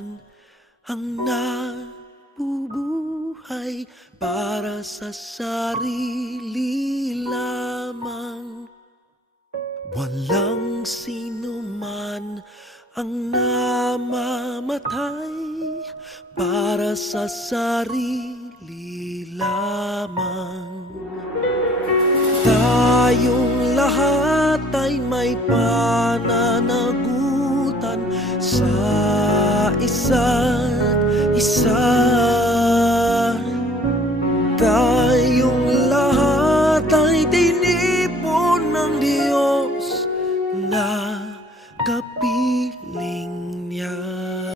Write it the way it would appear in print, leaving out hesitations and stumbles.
man ang nabubuhay para sa sarili lamang. Walang sino man ang namamatay para sa sarili lamang. Tayong lahat ay may pananagutan sa isa't isa.